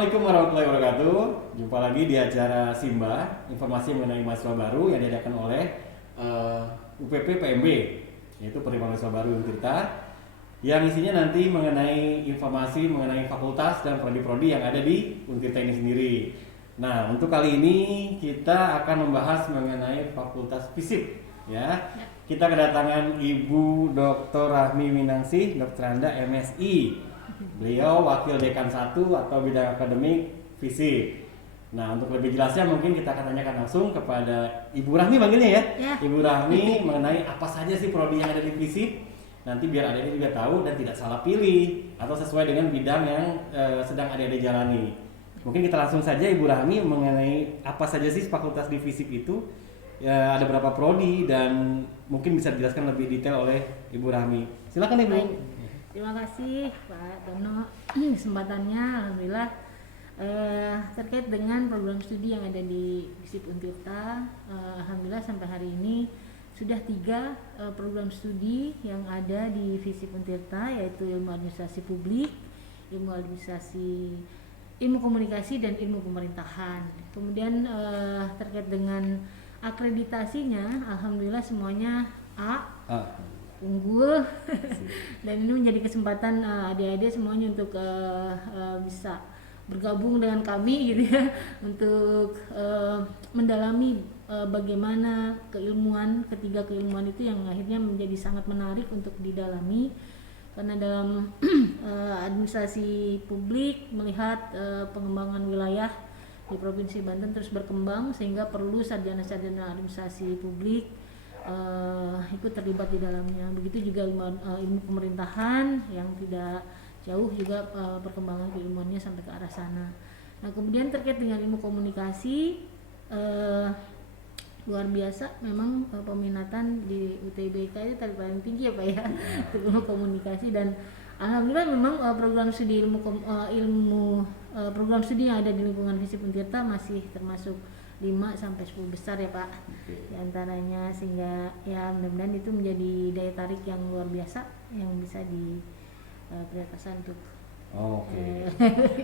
Assalamualaikum warahmatullahi wabarakatuh. Jumpa lagi di acara Simba, informasi mengenai mahasiswa baru yang diadakan oleh UPP PMB, yaitu Penerimaan Mahasiswa Baru Untirta, yang isinya nanti mengenai informasi mengenai fakultas dan prodi-prodi yang ada di Untirta ini sendiri. Nah, untuk kali ini kita akan membahas mengenai Fakultas Fisip, ya. Kita kedatangan Ibu Dr. Rahmi Minangsih, Dokteranda MSI. Beliau wakil dekan 1 atau bidang akademik fisik. Nah, untuk lebih jelasnya mungkin kita akan tanyakan langsung kepada Ibu Rahmi panggilnya ya. Ibu Rahmi mengenai apa saja sih prodi yang ada di fisik. Nanti biar adik-adik juga tahu dan tidak salah pilih atau sesuai dengan bidang yang sedang adik-adik jalani. Mungkin kita langsung saja Ibu Rahmi mengenai apa saja sih fakultas di fisik itu. Ya, ada berapa prodi dan mungkin bisa dijelaskan lebih detail oleh Ibu Rahmi. Silakan Ibu. Baik. Terima kasih Pak Dono kesempatannya. Alhamdulillah terkait dengan program studi yang ada di FISIP Untirta, alhamdulillah sampai hari ini sudah 3 program studi yang ada di FISIP Untirta, yaitu ilmu administrasi publik, ilmu administrasi, ilmu komunikasi, dan ilmu pemerintahan. Kemudian terkait dengan akreditasinya, alhamdulillah semuanya A. Unggul dan ini menjadi kesempatan adik-adik semuanya untuk bisa bergabung dengan kami gitu ya, untuk mendalami bagaimana ketiga keilmuan itu yang akhirnya menjadi sangat menarik untuk didalami, karena dalam administrasi publik melihat pengembangan wilayah di Provinsi Banten terus berkembang sehingga perlu sarjana-sarjana administrasi publik ikut terlibat di dalamnya. Begitu juga ilmu pemerintahan yang tidak jauh juga perkembangan keilmuannya sampai ke arah sana. Nah, kemudian terkait dengan ilmu komunikasi, luar biasa memang peminatan di UTBK itu paling tinggi ya Pak ya, ilmu komunikasi. Dan alhamdulillah memang program studi program studi yang ada di lingkungan FISIP Untirta masih termasuk 5-10 besar ya Pak, diantaranya, sehingga ya mudah-mudahan itu menjadi daya tarik yang luar biasa yang bisa diprioritaskan untuk. Oke.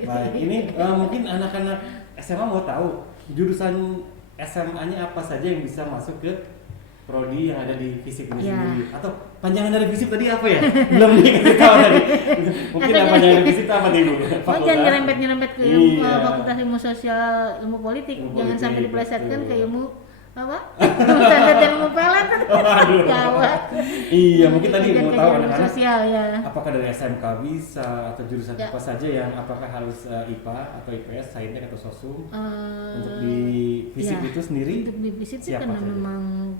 Baik, ini mungkin anak-anak SMA mau tahu jurusan SMA-nya apa saja yang bisa masuk ke prodi yang ada di fisik ini sendiri, atau panjangan dari fisik tadi apa ya? Belum dikasih tahu tadi. Mungkin yang panjangan dari fisik itu apa nih Bu? Jangan nyerempet ke ilmu fakultas ilmu sosial, ilmu politik, jangan sampai dipelesetkan ke ilmu apa? Standar ilmu pelet. Gawat. Iya, mungkin tadi mau tahu anak-anak sosial ya. Apakah dari SMK bisa atau jurusan apa saja yang apakah harus IPA atau IPS, saintek atau sosum untuk di fisik itu sendiri? Untuk di fisik itu karena memang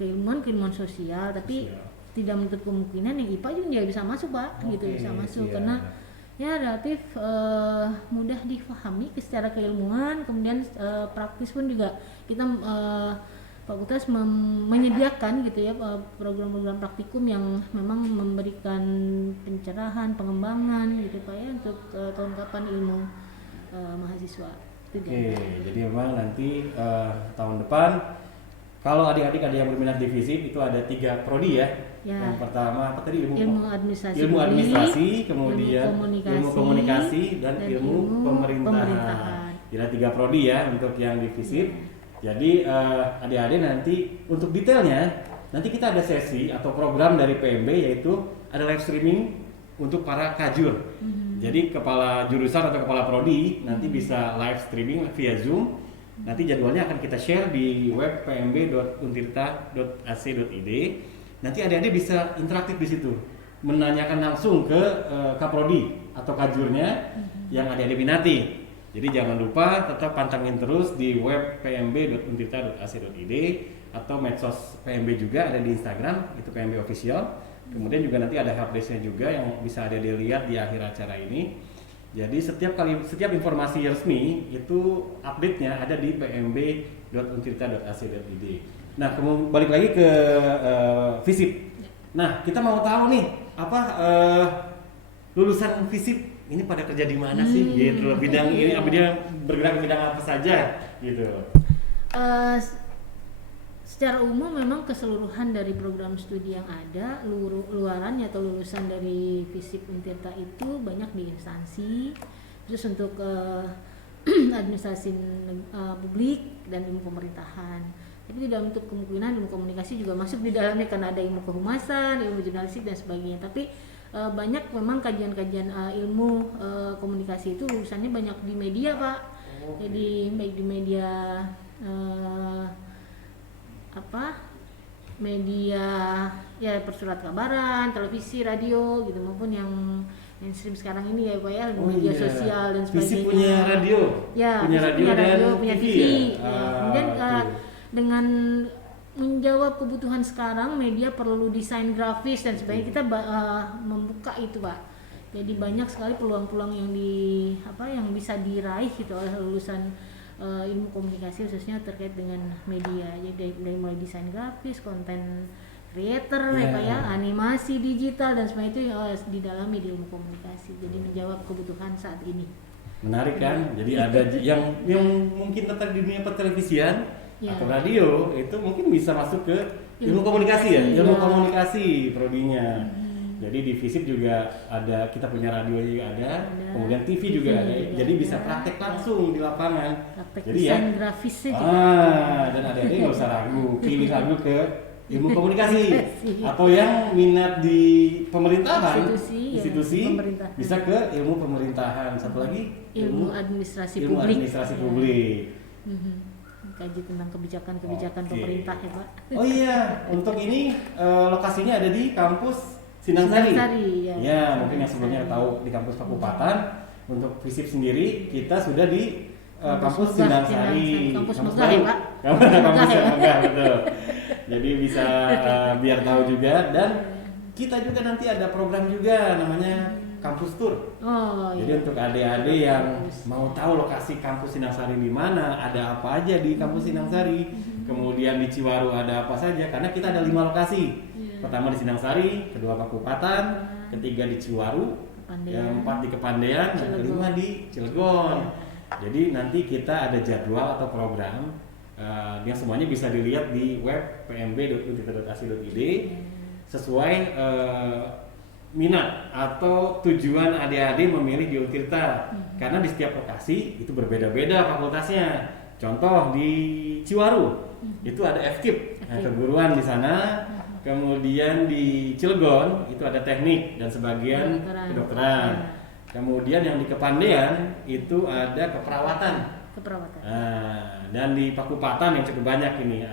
keilmuan sosial, tapi tidak menutup kemungkinan yang IPA juga bisa masuk Pak, gitu bisa masuk karena ya relatif mudah difahami secara keilmuan. Kemudian praktis pun juga kita fakultas menyediakan gitu ya program-program praktikum yang memang memberikan pencerahan, pengembangan gitu Pak ya untuk kelengkapan ilmu mahasiswa. Oke, jadi memang nanti tahun depan kalau adik-adik ada yang berminat di fisik itu ada 3 prodi ya. Yang pertama apa tadi ilmu administrasi, kemudian ilmu komunikasi dan ilmu pemerintahan. Jadi 3 prodi ya untuk yang di fisik. Jadi adik-adik nanti untuk detailnya nanti kita ada sesi atau program dari PMB, yaitu ada live streaming untuk para kajur. Jadi kepala jurusan atau kepala prodi nanti bisa live streaming via Zoom. Nanti jadwalnya akan kita share di web pmb.untirta.ac.id. Nanti adik-adik bisa interaktif di situ, menanyakan langsung ke kaprodi atau kajurnya yang adik-adik minati. Jadi jangan lupa tetap pantengin terus di web pmb.untirta.ac.id atau medsos PMB juga ada di Instagram, itu PMB Official. Kemudian juga nanti ada helpdesk-nya juga yang bisa adik-adik lihat di akhir acara ini. Jadi setiap informasi resmi itu update-nya ada di pmb.untirta.ac.id. Nah, balik lagi ke FISIP. Nah, kita mau tahu nih lulusan FISIP ini pada kerja di mana sih? Gitu. Bidang ini dia bergerak di bidang apa saja gitu. Secara umum memang keseluruhan dari program studi yang ada, luarannya atau lulusan dari FISIP Untirta itu banyak di instansi, khusus untuk administrasi publik dan ilmu pemerintahan. Tapi tidak untuk kemungkinan ilmu komunikasi juga masuk di dalamnya karena ada ilmu kehumasan, ilmu jurnalistik dan sebagainya. Tapi banyak memang kajian-kajian ilmu komunikasi itu urusannya banyak di media, Pak. Jadi baik di media media ya persurat kabaran, televisi, radio gitu, maupun yang mainstream sekarang ini ya Pak ya, media sosial dan sebagainya. Visi punya radio. Ya, punya radio dan punya TV. Ya. Kemudian dengan menjawab kebutuhan sekarang, media perlu desain grafis dan sebagainya. Kita membuka itu, Pak. Jadi banyak sekali peluang-peluang yang bisa diraih gitu oleh lulusan ilmu komunikasi khususnya terkait dengan media. Jadi dari mulai desain grafis, konten creator ya Pak ya, animasi digital dan sebagainya itu didalami di ilmu komunikasi. Jadi menjawab kebutuhan saat ini. Menarik kan? Jadi ada yang mungkin tertarik di dunia pertelevisian atau radio itu mungkin bisa masuk ke ilmu komunikasi ya, ilmu komunikasi prodinya. Jadi di FISIP juga ada, kita punya radio juga ada. Kemudian TV juga ada. Jadi bisa praktek langsung di lapangan. Praktek jadi desain grafisnya dan adik-adik nggak usah ragu, pilih lagu ke ilmu komunikasi atau yang minat di pemerintahan, institusi bisa ke ilmu pemerintahan. Satu lagi ilmu administrasi publik. Kaji tentang kebijakan pemerintah ya Pak. Oh iya, untuk ini lokasinya ada di kampus Sinangsari. Ya, mungkin yang sebelumnya tahu di kampus Pakupatan. Untuk FISIP sendiri kita sudah di kampus Sinangsari. Kampus Megah ya Pak. Kampus Megah betul. Jadi bisa biar tahu juga, dan kita juga nanti ada program juga namanya kampus tour. Jadi untuk adik-adik yang mau tahu lokasi kampus Sinangsari di mana, ada apa aja di kampus Sinangsari, kemudian di Ciwaru ada apa saja, karena kita ada 5 lokasi. Pertama di Sinangsari, kedua Pakupatan, ketiga di Ciwaru, yang 4 di Kepandean, dan kelima di Cilegon. Jadi nanti kita ada jadwal atau program yang semuanya bisa dilihat di web pmb.untirta.ac.id sesuai minat atau tujuan adik-adik memilih di Untirta. Karena di setiap lokasi itu berbeda-beda fakultasnya. Contoh di Ciwaru itu ada FKIP, keguruan di sana. Kemudian di Cilegon itu ada teknik dan sebagian kedokteran. Kemudian yang di Kepandean itu ada keperawatan. Dan di Pakupatan yang cukup banyak ini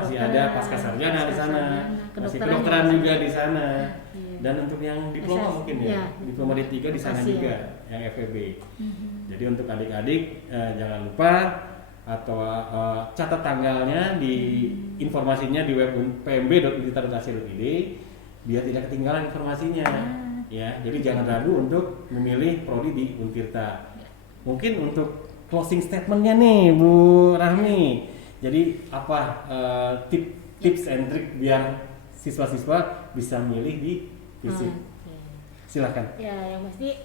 masih ada pasca sarjana di sana, masih kedokteran juga di sana. Dan untuk yang diploma mungkin diploma D3 di sana juga, yang FEB. Jadi untuk adik-adik jangan lupa atau catat tanggalnya di informasinya di web pmb.untirta.ac.id biar tidak ketinggalan informasinya. Ya, jadi jangan ragu untuk memilih prodi di Untirta. Mungkin untuk closing statementnya nih Bu Rahmi. Jadi apa tips and trick biar siswa-siswa bisa milih di FISIP? Silakan. Ya, yang pasti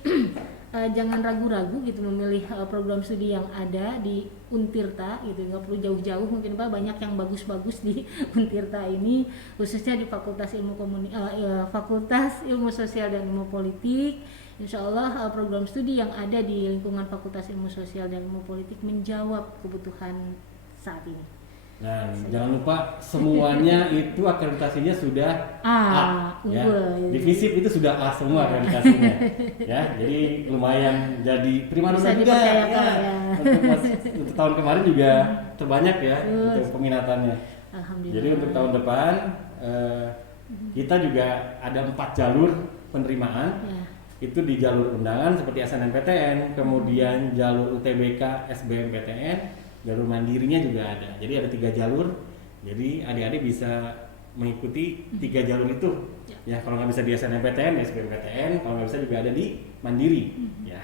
jangan ragu-ragu gitu memilih program studi yang ada di Untirta gitu, nggak perlu jauh-jauh. Mungkin Pak banyak yang bagus-bagus di Untirta ini, khususnya di Fakultas Fakultas Ilmu Sosial dan Ilmu Politik. Insya Allah program studi yang ada di lingkungan Fakultas Ilmu Sosial dan Ilmu Politik menjawab kebutuhan saat ini. Nah, jangan lupa semuanya itu akreditasinya sudah A. Ya. Di FISIP itu sudah A semua akreditasinya. Ya, jadi lumayan jadi primadona juga. Ya. Untuk tahun kemarin juga terbanyak ya untuk peminatannya. Alhamdulillah. Jadi untuk tahun depan kita juga ada 4 jalur penerimaan. Itu di jalur undangan seperti SNMPTN, kemudian jalur UTBK, SBMPTN. Jalur mandirinya juga ada. Jadi ada 3 jalur. Jadi adik-adik bisa mengikuti 3 jalur itu. Ya, kalau nggak bisa di SNMPTN, SBMPTN, kalau nggak bisa juga ada di mandiri. Ya.